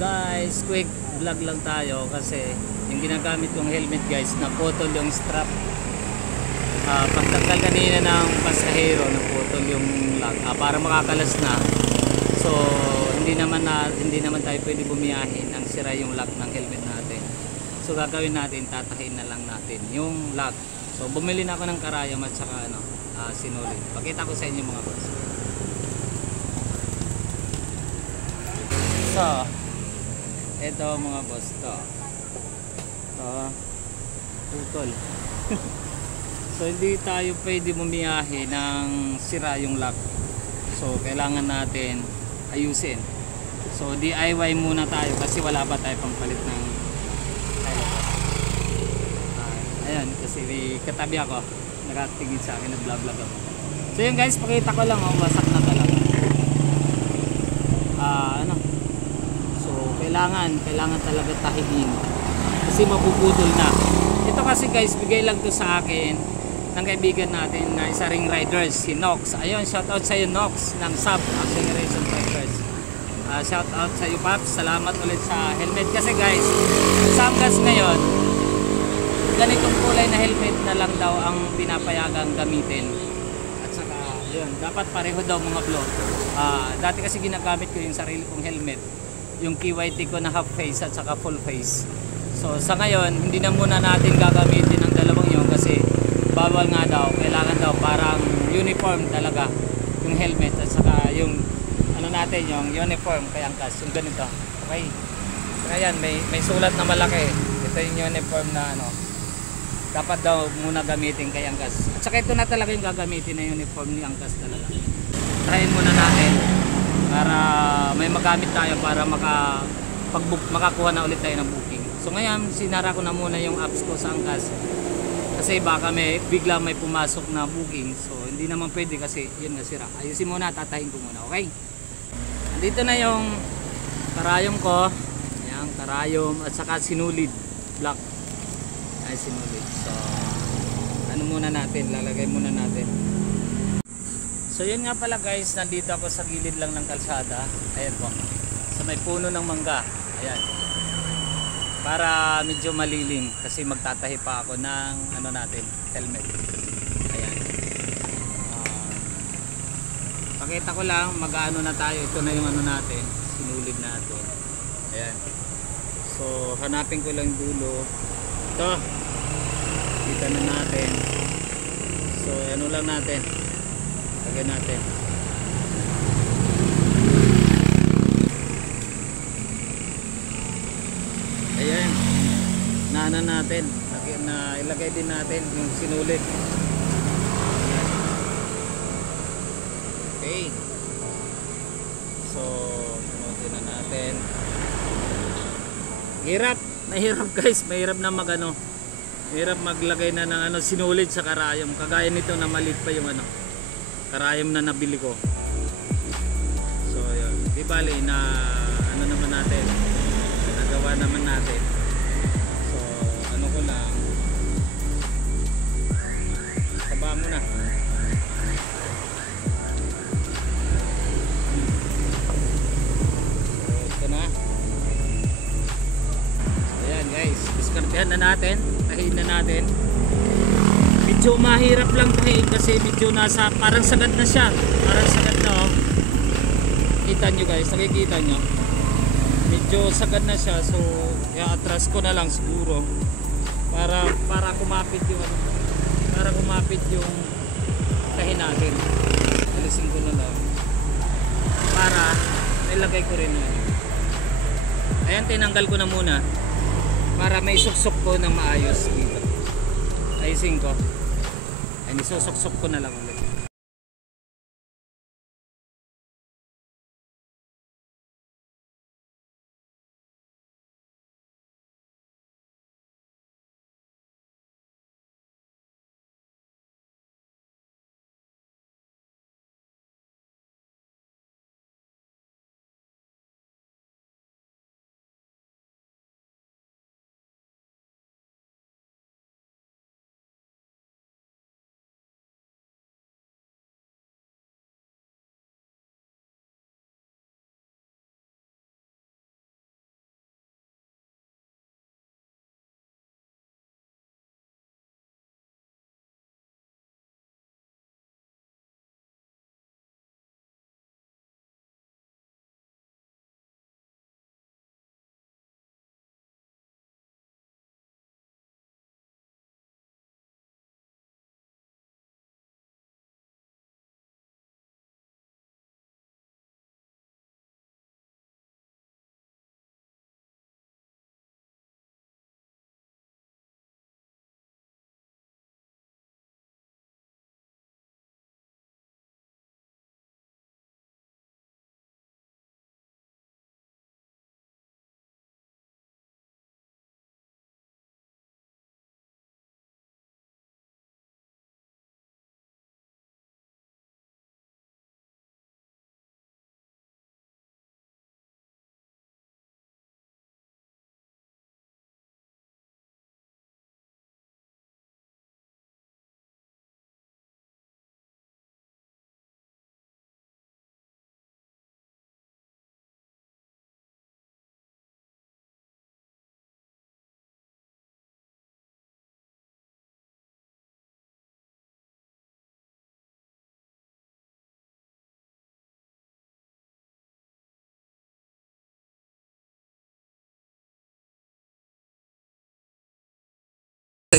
Guys, quick vlog lang tayo kasi yung ginagamit kong helmet guys, naputol yung strap. Pagtanggal kanina ng pasahero, naputol yung lock para makakalas na. So hindi naman tayo pwede bumiyahin nang sira yung lock ng helmet natin. So gagawin natin, tatahin na lang natin yung lock. So bumili na ako ng karayom at saka sinulid. Pakita ko sa inyo mga boss. So ito mga boss, to putol. So hindi tayo pwede bumiyahe ng sira yung lock. So kailangan natin ayusin. So DIY muna tayo kasi wala pa tayo pampalit ng ayan, kasi may katabi ako nakatingin sa akin, nag-vlog ako. So yun guys, pakita ko lang, wasak na talaga. Kailangan talaga tahiin kasi mapuputol na. Ito kasi guys, bigay lang to sa akin ng kaibigan natin na isa ring riders, si Nox. Ayun, shout out sa iyo Nox ng Sub Acceleration Riders. Shout out sa iyo Paps, salamat ulit sa helmet kasi guys, sa Angas ngayon ganitong kulay na helmet na lang daw ang pinapayagang gamitin. At saka yun, dapat pareho daw mga blo. Dati kasi ginagamit ko yung sarili kong helmet, yung KYT ko na half face at saka full face. So sa ngayon hindi na muna natin gagamitin ang dalawang yun kasi bawal nga daw, kailangan daw parang uniform talaga yung helmet at saka yung natin yung uniform kay Angkas, yung ganito. Okay, ayan, may sulat na malaki, ito yung uniform na dapat daw muna gamitin kay Angkas. At saka ito na talaga yung gagamitin na uniform ni Angkas talaga. Tryhin muna natin para may magamit tayo para makakuha na ulit tayo ng booking. So ngayon sinara ko na muna yung apps ko sa Angkas kasi baka bigla may pumasok na booking. So hindi naman pwede kasi yun nga sira. Ayusin muna, tatahin ko muna. Okay, dito na yung karayom ko. Ayan, karayom at saka sinulid black. Ay, sinulid. So muna natin, lalagay muna natin. So yun nga pala guys, nandito ako sa gilid lang ng kalsada. Ayan po, sa may puno ng mangga. Ayan, para medyo malilim kasi magtatahi pa ako ng natin, helmet. Ayan, pakita ko lang, mag-ano na tayo. Ito na yung natin, sinulid natin. Ayan, so hanapin ko lang dulo. Ito, kita na natin. So ano lang natin, lagyan natin. Ayan, naana natin, ilagay din natin yung sinulid. Okay, so pinutin na natin. Mahirap guys, mahirap na mahirap maglagay na ng sinulid sa karayom, kagaya nito na maliit pa yung karayom na nabili ko. So yun, di bali na naman natin, nagawa naman natin. So ko lang, taba mo na. So ito na. So ayan guys, diskartehan na natin, tahiin na natin. Medyo mahirap lang tahiin kasi medyo parang sagad na siya. Parang sagad na Kita nyo guys, nakikita nyo. Medyo sagad na siya, so i-atras ko na lang siguro para kumapit yung tahi natin. Alisin ko na lang para ilagay ko rin ayan, tinanggal ko na muna para may suksok ko ng maayos dito. Ayusin ko. Ay, isusok-sok ko na lang ulit.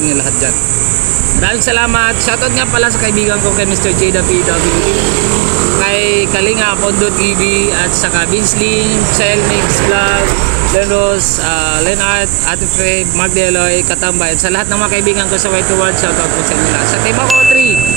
inyo lahat dyan. Maraming salamat. Shoutout nga pala sa kaibigan ko kay Mr. J. PWD, kay Kalinga Pondo TV, at saka Vince Lin, Chel Mix Vlog, Lenos, Leonard, Ate Fred, Mark Deloy, Katambay, at sa lahat ng mga kaibigan ko sa White World, shoutout po sa inyo lahat. Sa Team Ako 3,